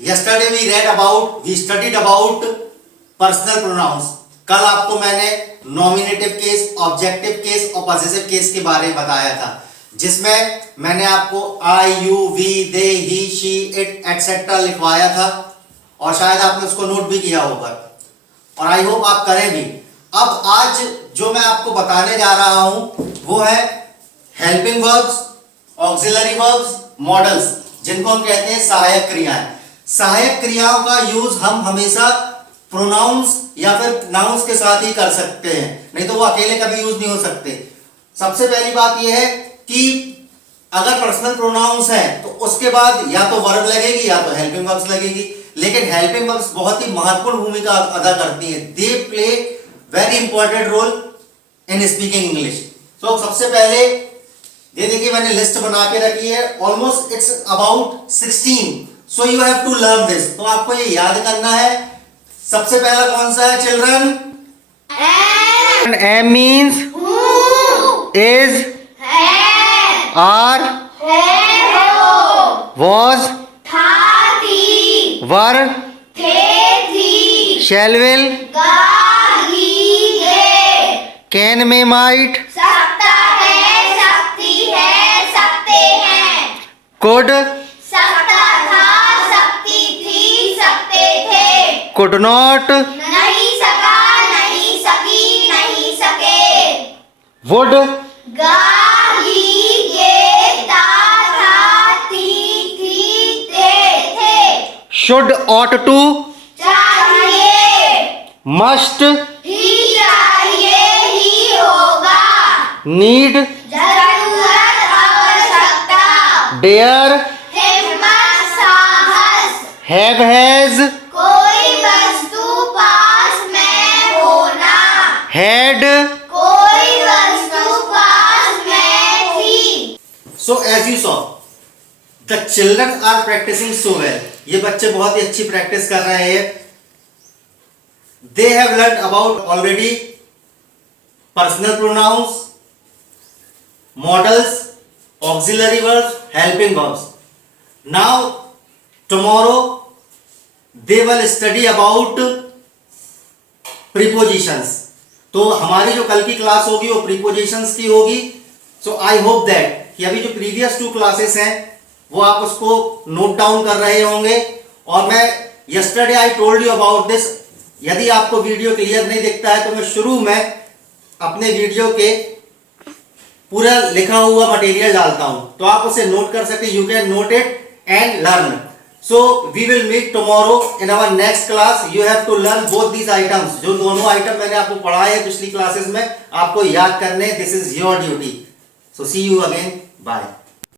Yesterday we studied about personal pronouns. कल आपको मैंने नॉमिनेटिव केस, ऑब्जेक्टिव केस और पॉसेसिव केस के बारे में बताया था, जिसमें मैंने आपको I, you, we, they, he, she, it etcetera लिखवाया था और शायद आपने उसको नोट भी किया होगा और आई होप आप करें भी। अब आज जो मैं आपको बताने जा रहा हूं वो है helping verbs, auxiliary verbs, models, जिनको हम कहते हैं सहायक क्रियाएं। सहायक क्रियाओं का यूज हम हमेशा प्रोनाउंस या फिर नाउंस के साथ ही कर सकते हैं, नहीं तो वो अकेले कभी यूज नहीं हो सकते। सबसे पहली बात यह है कि अगर पर्सनल प्रोनाउंस है तो उसके बाद या तो वर्ब लगेगी या तो हेल्पिंग वर्ब्स लगेगी, लेकिन हेल्पिंग वर्ब्स बहुत ही महत्वपूर्ण भूमिका अदा करती है। They play very important role in speaking English. तो सबसे पहले ये देखिए मैंने लिस्ट बना के रखी है, almost it's about 16, so you have to learn this. तो आपको ये याद करना है। सबसे पहला कौन सा है children? Am means is, are, was, were, shall will, can में, माइट, सकता है, सकती है, सकते हैं, कुड, सकता था, सकती थी, सकते थे, कुड नॉट, नहीं सका, नहीं सकी, नहीं सके, वुड, गा, ही, गे, ता, था, थी, थे, शुड, ऑट टू, चाहिए, मस्ट, ही चाहिए, ही होगा, नीड, जरूरत, आवश्यकता, डेयर, हिम्मत, साहस, हैव, हैज, कोई वस्तु पास में होना, हैड। कोई वस्तु पास में थी। So as you saw, the children are practicing so well. ये बच्चे बहुत ही अच्छी प्रैक्टिस कर रहे हैं। They have learned about already personal pronouns, modals, auxiliary verbs, helping verbs. Now tomorrow they will study about prepositions. तो हमारी जो कल की क्लास होगी वो प्रीपोजिशंस की होगी। सो आई होप दैट कि अभी जो प्रीवियस 2 क्लासेस हैं वो आप उसको नोट डाउन कर रहे होंगे। और मैं yesterday I told you about this. यदि आपको वीडियो क्लियर नहीं दिखता है तो मैं शुरू में अपने वीडियो के पूरा लिखा हुआ मटेरियल डालता हूं, तो आप उसे नोट कर सकते। You can note it and learn. So we will meet tomorrow in our next class. You have to learn both these items. जो दोनों आइटम मैंने आपको पढ़ाए हैं पिछली क्लासेस में, आपको याद करने। This is your duty. So see you again. Bye.